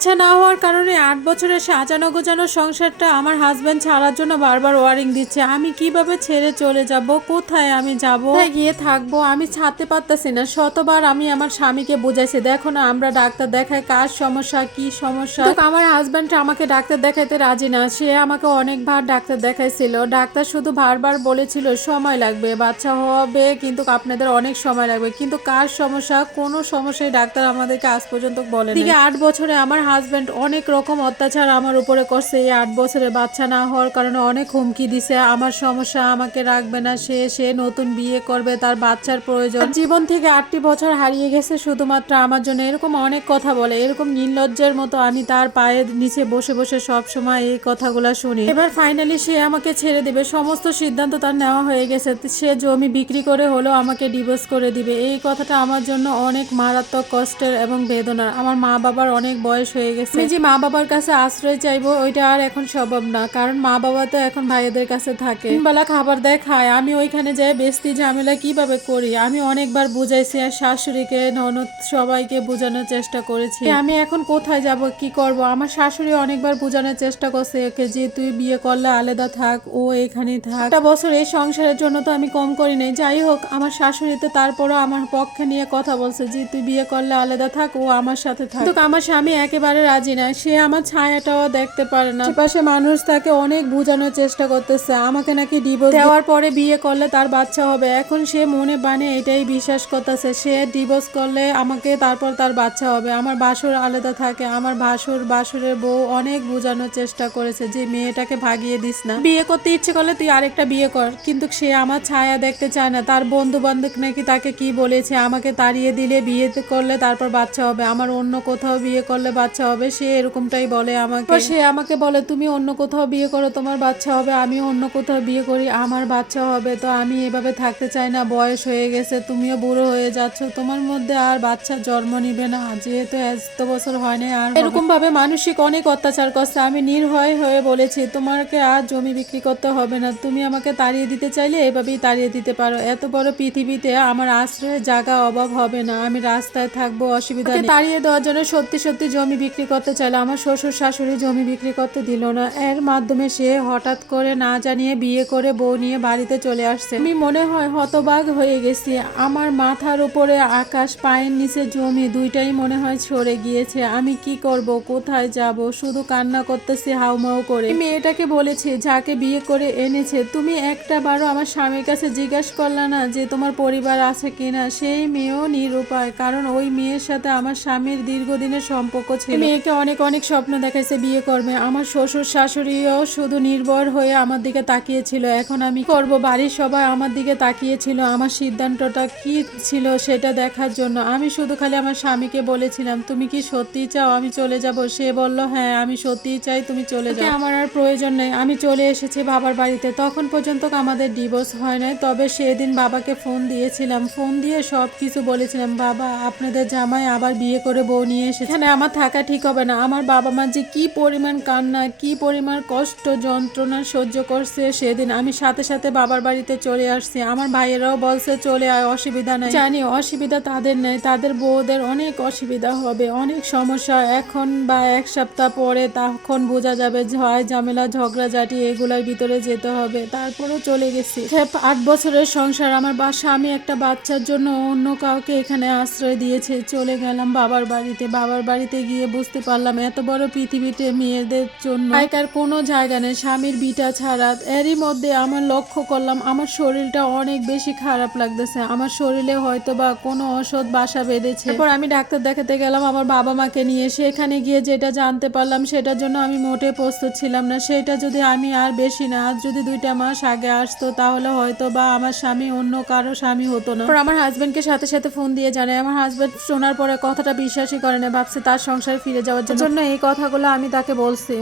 ইচ্ছা না হওয়ার কারণে আট বছরের সাজানো গোজানো সংসারটা আমার হাজবেন্ড ছাড়ার জন্য বারবার ওয়ারিং দিচ্ছে। আমি কীভাবে ছেড়ে চলে যাব? কোথায় আমি যাব? গিয়ে থাকব? আমি ছাড়তে পারতেছি না। শতবার আমি আমার স্বামীকে বুঝাইছি দেখো না আমরা ডাক্তার দেখাই কার সমস্যা কি সমস্যা? আমার হাজবেন্ড আমাকে ডাক্তার দেখাইতে রাজি না। সে আমাকে অনেকবার ডাক্তার দেখাইছিল। ডাক্তার শুধু বারবার বলেছিল সময় লাগবে বাচ্চা হবে কিন্তু আপনাদের অনেক সময় লাগবে। কিন্তু কার সমস্যা? কোনো সমস্যায় ডাক্তার আমাদেরকে আজ পর্যন্ত বলে আট বছরে আমার হাজবেন্ড অনেক রকম অত্যাচার আমার উপরে করছে। এই আট বছরে বাচ্চা না হওয়ার কারণে অনেক হুমকি দিছে। আমার সমস্যা আমাকে রাখবে না। সে সে নতুন বিয়ে করবে, তার বাচ্চার প্রয়োজন। জীবন থেকে আটটি বছর হারিয়ে গেছে শুধুমাত্র আমার জন্য। এরকম অনেক কথা বলে। এরকম নির্লজ্জের মতো আমি তার পায়ের নিচে বসে বসে সব সময় এই কথাগুলো শুনি। এবার ফাইনালি সে আমাকে ছেড়ে দিবে। সমস্ত সিদ্ধান্ত তার নেওয়া হয়ে গেছে। সে জমি বিক্রি করে হলেও আমাকে ডিভোর্স করে দিবে। এই কথাটা আমার জন্য অনেক মারাত্মক কষ্টের এবং বেদনার। আমার মা বাবার অনেক বয়স হয়ে গেছে। আমি যে মা বাবার কাছে আশ্রয় চাইব, ওইটা আর এখন সম্ভব না। কারণ মা বাবা তো এখন ভাইদের কাছে থাকে। বেলা খাবার দেয়, খায়। আমি ওইখানে যাই, বেস্তি ঝামেলা কীভাবে করি? আমি অনেকবার বুঝাইছি আর শাশুড়িকে, ননদ সবাইকে বোঝানোর চেষ্টা করেছি। আমি এখন কোথায় যাব, কি করব? আমার শাশুড়ি অনেকবার বোঝানোর চেষ্টা করছে ওকে যে, তুই বিয়ে করলে আলাদা থাক, ও এখানেই থাক। একটা বছর এই সংসারের জন্য তো আমি কম করি নাই। যাই হোক, আমার শাশুড়ি তো তারপরও আমার পক্ষে নিয়ে কথা বলছে যে, তুই বিয়ে করলে আলাদা থাক, ও আমার সাথে থাক। কিন্তু আমার স্বামী একেবারে রাজি না সে আমার ছায়াটাও দেখতে পারে না। পাশে মানুষ তাকে অনেক বোঝানোর চেষ্টা করতেছে। আমাকে নাকি ডিভোর্স দেওয়ার পরে বিয়ে করলে তার বাচ্চা হবে। এখন সে মনে বানে এটাই বিশ্বাস করতেছে। সে ডিভোর্স করলে আমাকে তারপর তার বাচ্চা হবে। আমার বাসুর আলাদা থাকে। আমার ভাসুর বাসুরের বউ অনেক বোঝানোর চেষ্টা করেছে যে, মেয়েটাকে ভাগিয়ে দিস না। বিয়ে করতে ইচ্ছে করলে তুই আরেকটা বিয়ে কর। কিন্তু সে আমার ছায়া দেখতে চায় না। তার বন্ধু বান্ধব নাকি তাকে কি বলেছে? আমাকে তাড়িয়ে দিলে বিয়ে করলে তারপর বাচ্চা হবে। আমার অন্য কোথাও বিয়ে করলে বাচ্চা হবে সে এরকমটাই বলে আমাকে। সে আমাকে বলে তুমি অন্য কোথাও বিয়ে করো তোমার বাচ্চা হবে আমি অন্য কোথাও বিয়ে করি আমার বাচ্চা হবে তো আমি এভাবে থাকতে চাই না বয়স হয়ে গেছে তুমিও বুড়ো হয়ে যাচ্ছ তোমার মধ্যে আর বাচ্চা জন্ম নিবে না যেহেতু এত বছর হয় না আর এরকম ভাবে মানসিক অনেক অত্যাচার করছে আমি নির্ভয় হয়ে বলেছি তোমাকে আর জমি বিক্রি করতে হবে না তুমি আমাকে তাড়িয়ে দিতে চাইলে এভাবেই তাড়িয়ে দিতে পারো এত বড় পৃথিবীতে আমার আশ্রয়ের জায়গা অভাব হবে না আমি রাস্তায় থাকব অসুবিধা নেই। তাড়িয়ে দেওয়ার জন্য সত্যি সত্যি জমি বিক্রি করতে চাইলো। আমার শ্বশুর শাশুড়ি জমি বিক্রি করতে দিল না। এর মাধ্যমে সে হঠাৎ করে না জানিয়ে বিয়ে করে বউ নিয়ে বাড়িতে চলে আসছে। আমি মনে হয় হতবাগ হয়ে গেছি। আমার মাথার উপরে আকাশ, পায়ের নিচে জমি দুইটাই মনে হয় সরে গিয়েছে। আমি কি করব, কোথায় যাব? শুধু কান্না করতেছি, হাউমাউ করে। মেয়েটাকে বলেছি, যাকে বিয়ে করে এনেছে, তুমি একটা বারও আমার স্বামীর কাছে জিজ্ঞাসা করলে না যে তোমার পরিবার আছে কিনা? সেই মেয়েও নিরুপায়, কারণ ওই মেয়ের সাথে আমার স্বামীর দীর্ঘদিনের সম্পর্ক ছিল। মেয়েকে অনেক অনেক স্বপ্ন দেখাইছে বিয়ে করবে। আমার শ্বশুর শাশুড়িও শুধু নির্ভর হয়ে আমার দিকে তাকিয়েছিল। এখন আমি করব বাড়ির সবাই আমার দিকে তাকিয়েছিল। আমার সিদ্ধান্তটা কি ছিল সেটা দেখার জন্য। আমি শুধু খালি আমার স্বামীকে বলেছিলাম তুমি কি সত্যি চাও আমি চলে যাব? সে বলল হ্যাঁ আমি সত্যিই চাই তুমি চলে যাও। আমার আর প্রয়োজন নেই। আমি চলে এসেছি বাবার বাড়িতে। তখন পর্যন্ত আমাদের ডিভোর্স হয় নাই। তবে সেদিন বাবাকে ফোন দিয়েছিলাম। ফোন দিয়ে সব কিছু বলেছিলাম বাবা আপনাদের জামাই আবার বিয়ে করে বউ নিয়ে এসেছে। আমার থাকা ঠিক হবে না। আমার বাবা মা যে কী পরিমাণ কান্না, কি পরিমাণ কষ্ট, যন্ত্রণা সহ্য করছে সেদিন আমি সাথে সাথে বাবার বাড়িতে চলে আসছি। আমার ভাইয়েরাও বলছে, চলে আয়, অসুবিধা নাই। জানি অসুবিধা তাদের নেই, তাদের বউদের অনেক অসুবিধা হবে, অনেক সমস্যা। এখন বা এক সপ্তাহ পরে তখন বোঝা যাবে ঝয় ঝামেলা, ঝগড়াঝাটি, এগুলোর ভিতরে যেতে হবে। তারপরেও চলে গেছি। আট বছরের সংসার। আমার বা, স্বামী একটা বাচ্চার জন্য অন্য কাউকে এখানে আশ্রয় দিয়েছে। চলে গেলাম বাবার বাড়িতে। বাবার বাড়িতে গিয়ে বুঝতে পারলাম, এত বড় পৃথিবীতে মেয়েদের জন্য একার কোনো জায়গা নেই, স্বামীর বিটা ছাড়া। এরই মধ্যে আমার লক্ষ্য করলাম, আমার শরীরটা অনেক বেশি খারাপ লাগতেছে। আমার শরীরে হয়তো বা কোনো ওষুধ বাসা বেঁধেছে। এরপর আমি ডাক্তার দেখাতে গেলাম, আমার বাবা মাকে নিয়ে। সেখানে গিয়ে যেটা জানতে পারলাম, সেটার জন্য আমি মোটে প্রস্তুত ছিলাম না। সেটা যদি আমি আর বেশি না আর যদি দুইটা মাস আগে আসতো, তাহলে হয়তো বা আমার স্বামী অন্য কারও স্বামী হতো না। আমার হাজবেন্ডকে সাথে সাথে ফোন দিয়ে জানাই। আমার হাজবেন্ড শোনার পরে কথাটা বিশ্বাসই করে না, ভাবছে তার সংসারে ফিরে যাওয়ার জন্য। এই কথাগুলো আমি তাকে বলছি।